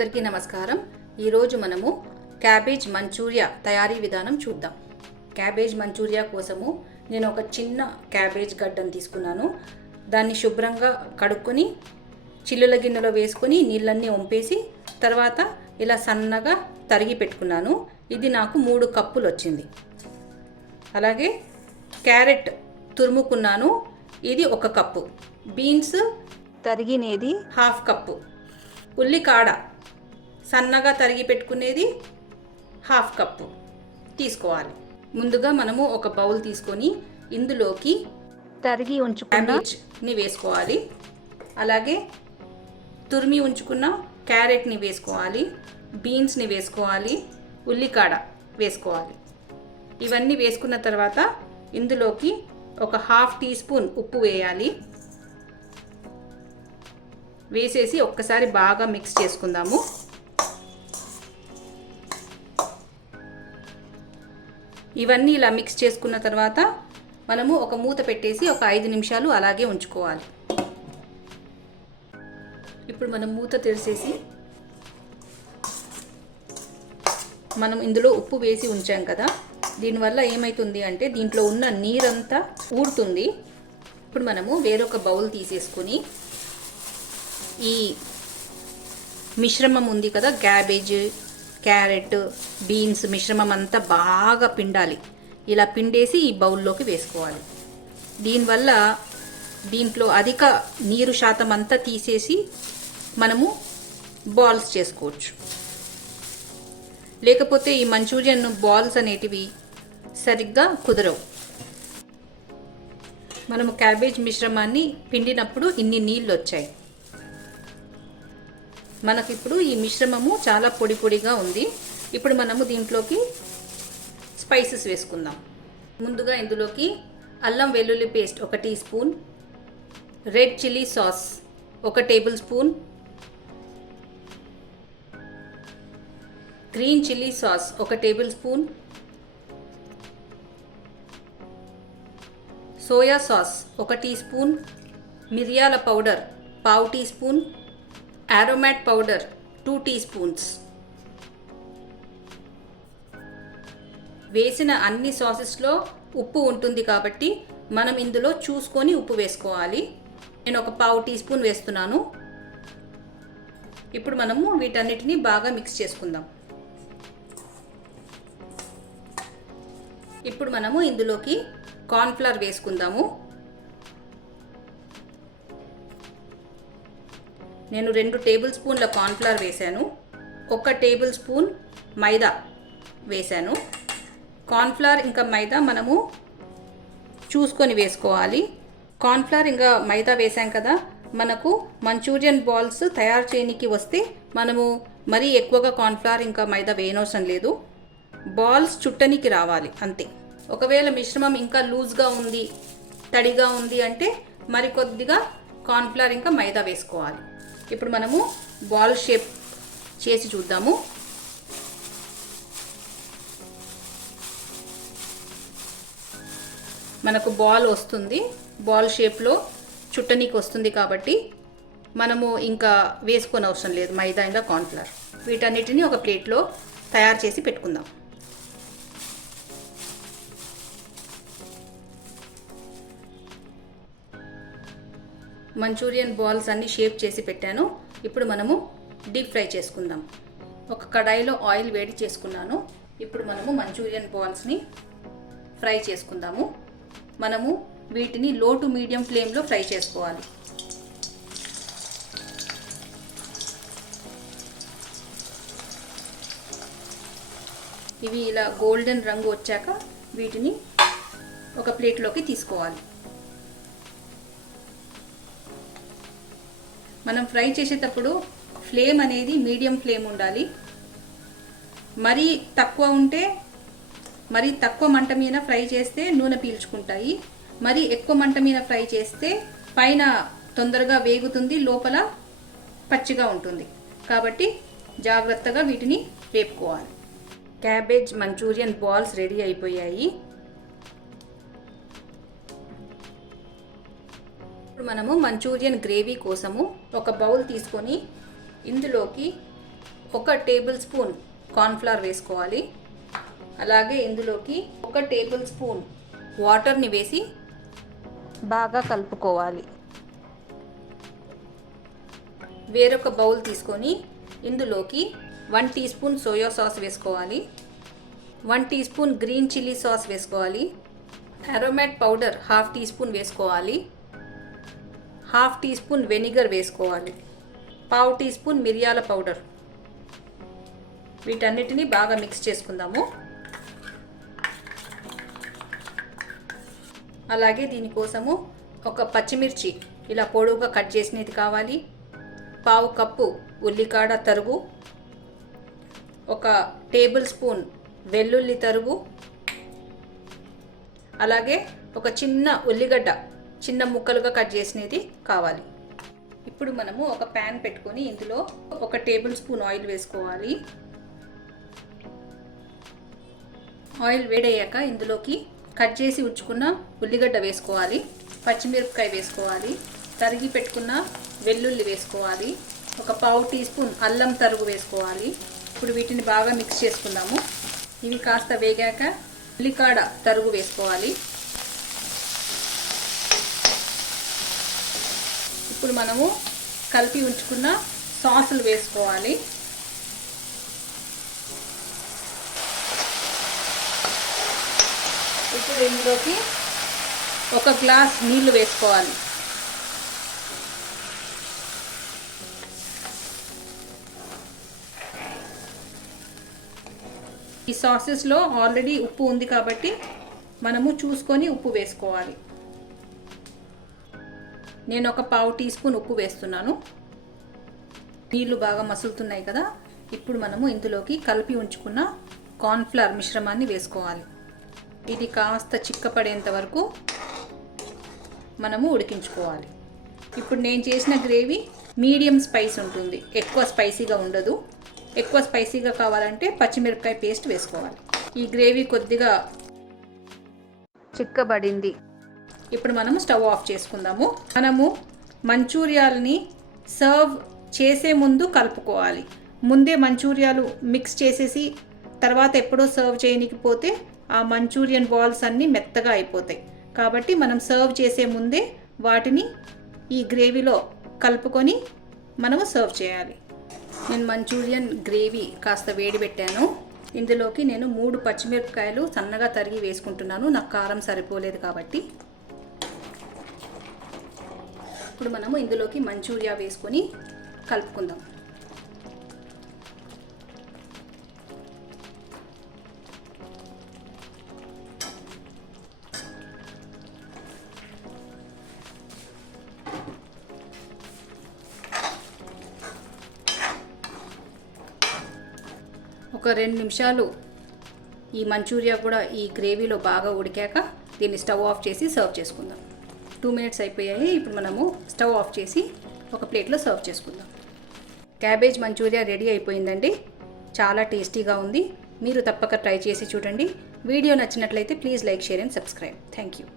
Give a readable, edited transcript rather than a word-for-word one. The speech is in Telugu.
అందరికీ నమస్కారం. ఈరోజు మనము క్యాబేజ్ మంచూరియా తయారీ విధానం చూద్దాం. క్యాబేజ్ మంచూరియా కోసము నేను ఒక చిన్న క్యాబేజ్ గడ్డను తీసుకున్నాను. దాన్ని శుభ్రంగా కడుక్కొని చిల్లుల గిన్నెలో వేసుకొని నీళ్ళన్నీ వంపేసి తర్వాత ఇలా సన్నగా తరిగి పెట్టుకున్నాను. ఇది నాకు 3 కప్పులు వచ్చింది. అలాగే క్యారెట్ తురుముకున్నాను, ఇది 1 కప్పు. బీన్స్ తరిగినేది 1/2 కప్పు. ఉల్లికాడ సన్నగా తరిగి పెట్టుకునేది 1/2 కప్పు తీసుకోవాలి. ముందుగా మనము ఒక బౌల్ తీసుకొని ఇందులోకి తరిగి ఉంచుకున్న క్యాబేజ్ని వేసుకోవాలి. అలాగే తురిమి ఉంచుకున్న క్యారెట్ని వేసుకోవాలి, బీన్స్ని వేసుకోవాలి, ఉల్లికాడ వేసుకోవాలి. ఇవన్నీ వేసుకున్న తర్వాత ఇందులోకి ఒక 1/2 టీ స్పూన్ ఉప్పు వేయాలి. వేసేసి ఒక్కసారి బాగా మిక్స్ చేసుకుందాము. ఇవన్నీ ఇలా మిక్స్ చేసుకున్న తర్వాత మనము ఒక మూత పెట్టేసి ఒక 5 నిమిషాలు అలాగే ఉంచుకోవాలి. ఇప్పుడు మనం మూత తెరిచేసి మనం ఇందులో ఉప్పు వేసి ఉంచాం కదా, దీనివల్ల ఏమవుతుంది అంటే దీంట్లో ఉన్న నీరంతా ఊరుతుంది. ఇప్పుడు మనము వేరొక బౌల్ తీసేసుకొని ఈ మిశ్రమం ఉంది కదా, క్యాబేజ్, క్యారెట్, బీన్స్ మిశ్రమం అంతా బాగా పిండాలి. ఇలా పిండేసి ఈ బౌల్లోకి వేసుకోవాలి. దీనివల్ల దీంట్లో అధిక నీరు శాతం అంతా తీసేసి మనము బాల్స్ చేసుకోవచ్చు. లేకపోతే ఈ మంచూరియన్ బాల్స్ అనేటివి సరిగ్గా కుదరవు. మనము క్యాబేజ్ మిశ్రమాన్ని పిండినప్పుడు ఇన్ని నీళ్ళు వచ్చాయి. మనకిప్పుడు ఈ మిశ్రమము చాలా పొడి పొడిగా ఉంది. ఇప్పుడు మనము దీంట్లోకి స్పైసెస్ వేసుకుందాం. ముందుగా ఇందులోకి అల్లం వెల్లుల్లి paste 1 teaspoon, red chilli sauce 1 tablespoon, green chilli sauce 1 tablespoon, soya sauce 1 teaspoon, మిరియాల powder 1/2 teaspoon, Aromat powder 2 teaspoons. వేసిన అన్ని సాసెస్లో ఉప్పు ఉంటుంది కాబట్టి మనం ఇందులో చూసుకొని ఉప్పు వేసుకోవాలి. నేను ఒక 1/2 టీ స్పూన్ వేస్తున్నాను. ఇప్పుడు మనము వీటన్నిటిని బాగా మిక్స్ చేసుకుందాం. ఇప్పుడు మనము ఇందులోకి కార్న్ఫ్లవర్ వేసుకుందాము. నేను 2 టేబుల్ స్పూన్ల కార్న్ఫ్లవర్ వేశాను. 1 టేబుల్ స్పూన్ మైదా వేశాను. కార్న్ఫ్లవర్ ఇంకా మైదా మనము చూసుకొని వేసుకోవాలి. కార్న్ఫ్లవర్ ఇంకా మైదా వేసాం కదా, మనకు మంచూరియన్ బాల్స్ తయారు చేయడానికి వస్తే మనము మరీ ఎక్కువగా కార్న్ఫ్లవర్ ఇంకా మైదా వేయనవసరం లేదు. బాల్స్ చుట్టనికి రావాలి అంతే. ఒకవేళ మిశ్రమం ఇంకా లూజ్గా ఉంది, తడిగా ఉంది అంటే మరి కొద్దిగా కార్న్ఫ్లవర్ ఇంకా మైదా వేసుకోవాలి. ఇప్పుడు మనము బాల్ షేప్ చేసి చూద్దాము. మనకు బాల్ వస్తుంది, బాల్ షేప్లో చుట్టనీకి వస్తుంది కాబట్టి మనము ఇంకా వేసుకొని అవసరం లేదు మైదా ఇంకా కార్న్ఫ్లవర్. వీటన్నిటిని ఒక ప్లేట్లో తయారు చేసి పెట్టుకుందాం. మంచూరియన్ బాల్స్ అన్ని షేప్ చేసి పెట్టాను. ఇప్పుడు మనము డీప్ ఫ్రై చేసుకుందాం. ఒక కడాయిలో ఆయిల్ వేడి చేసుకున్నాను. ఇప్పుడు మనము మంచూరియన్ బాల్స్ని ఫ్రై చేసుకుందాము. మనము వీటిని లో టు మీడియం ఫ్లేమ్లో ఫ్రై చేసుకోవాలి. ఇవి ఇలా గోల్డెన్ రంగు వచ్చాక వీటిని ఒక ప్లేట్లోకి తీసుకోవాలి. మనం ఫ్రై చేసేటప్పుడు ఫ్లేమ్ అనేది మీడియం ఫ్లేమ్ ఉండాలి. మరీ తక్కువ ఉంటే, మరీ తక్కువ మంట మీద ఫ్రై చేస్తే నూనె పీల్చుకుంటాయి. మరీ ఎక్కువ మంట మీద ఫ్రై చేస్తే పైన తొందరగా వేగుతుంది, లోపల పచ్చిగా ఉంటుంది. కాబట్టి జాగ్రత్తగా వీటిని వేపుకోవాలి. క్యాబేజ్ మంచూరియన్ బాల్స్ రెడీ అయిపోయాయి. ఇప్పుడు మనము మంచూరియన్ గ్రేవీ కోసము ఒక బౌల్ తీసుకొని ఇందులోకి 1 టేబుల్ స్పూన్ కార్న్ఫ్లవర్ వేసుకోవాలి. అలాగే ఇందులోకి 1 టేబుల్ స్పూన్ వాటర్ని వేసి బాగా కలుపుకోవాలి. వేరొక బౌల్ తీసుకొని ఇందులోకి 1 టీ స్పూన్ సోయా సాస్ వేసుకోవాలి. 1 teaspoon green chilli sauce వేసుకోవాలి. అరోమాట్ పౌడర్ 1/2 టీ స్పూన్ వేసుకోవాలి. 1/2 టీ స్పూన్ వెనిగర్ వేసుకోవాలి. 1/2 టీ స్పూన్ మిరియాల పౌడర్. వీటన్నిటిని బాగా మిక్స్ చేసుకుందాము. అలాగే దీనికోసము ఒక పచ్చిమిర్చి ఇలా పొడవుగా కట్ చేసినది కావాలి. 1/2 కప్పు ఉల్లికాడ తరుగు, 1 టేబుల్ స్పూన్ వెల్లుల్లి తరుగు, అలాగే ఒక చిన్న ఉల్లిగడ్డ చిన్న ముక్కలుగా కట్ చేసినది కావాలి. ఇప్పుడు మనము ఒక ప్యాన్ పెట్టుకొని ఇందులో 1 టేబుల్ స్పూన్ ఆయిల్ వేసుకోవాలి. ఆయిల్ వేడయ్యాక ఇందులోకి కట్ చేసి ఉంచుకున్న ఉల్లిగడ్డ వేసుకోవాలి. పచ్చిమిరపకాయ వేసుకోవాలి. తరిగి పెట్టుకున్న వెల్లుల్లి వేసుకోవాలి. 1/2 టీ స్పూన్ అల్లం తరుగు వేసుకోవాలి. ఇప్పుడు వీటిని బాగా మిక్స్ చేసుకుందాము. ఇవి కాస్త వేగాక ఉల్లికాడ తరుగు వేసుకోవాలి. ఇప్పుడు మనము కలిపి ఉంచుకున్న సాసులు వేసుకోవాలి. ఇప్పుడు ఇందులోకి 1 గ్లాస్ నీళ్లు వేసుకోవాలి. ఈ సాసెస్లో ఆల్రెడీ ఉప్పు ఉంది కాబట్టి మనము చూసుకొని ఉప్పు వేసుకోవాలి. నేను 1/2 టీ స్పూన్ ఉప్పు వేస్తున్నాను. నీళ్లు బాగా మసులుతున్నాయి కదా, ఇప్పుడు మనము ఇందులోకి కలిపి ఉంచుకున్న కార్న్ఫ్లవర్ మిశ్రమాన్ని వేసుకోవాలి. ఇది కాస్త చిక్కపడేంత వరకు మనము ఉడికించుకోవాలి. ఇప్పుడు నేను చేసిన గ్రేవీ మీడియం స్పైస్ ఉంటుంది, ఎక్కువ స్పైసీగా ఉండదు. ఎక్కువ స్పైసీగా కావాలంటే పచ్చిమిరపకాయ పేస్ట్ వేసుకోవాలి. ఈ గ్రేవీ కొద్దిగా చిక్కబడింది. ఇప్పుడు మనము స్టవ్ ఆఫ్ చేసుకుందాము. మనము మంచూరియాలని సర్వ్ చేసే ముందు కలుపుకోవాలి. ముందే మంచూరియాలు మిక్స్ చేసేసి తర్వాత ఎప్పుడో సర్వ్ చేయనికపోతే ఆ మంచూరియన్ బాల్స్ అన్నీ మెత్తగా అయిపోతాయి. కాబట్టి మనం సర్వ్ చేసే ముందే వాటిని ఈ గ్రేవీలో కలుపుకొని మనము సర్వ్ చేయాలి. నేను మంచూరియన్ గ్రేవీ కాస్త వేడి పెట్టాను. ఇందులోకి నేను 3 పచ్చిమిరపకాయలు సన్నగా తరిగి వేసుకుంటున్నాను. నాకు కారం సరిపోలేదు కాబట్టి. ఇప్పుడు మనము ఇందులోకి మంచూరియా వేసుకొని కలుపుకుందాం. ఒక 2 నిమిషాలు ఈ మంచూరియా కూడా ఈ గ్రేవీలో బాగా ఉడికాక దీన్ని స్టవ్ ఆఫ్ చేసి సర్వ్ చేసుకుందాం. 2 మినిట్స్ అయిపోయాయి. ఇప్పుడు మనము స్టవ్ ఆఫ్ చేసి ఒక ప్లేట్లో సర్వ్ చేసుకుందాం. క్యాబేజ్ మంచూరియా రెడీ అయిపోయిందండి. చాలా టేస్టీగా ఉంది. మీరు తప్పక ట్రై చేసి చూడండి. వీడియో నచ్చినట్లయితే please like, share and subscribe. Thank you.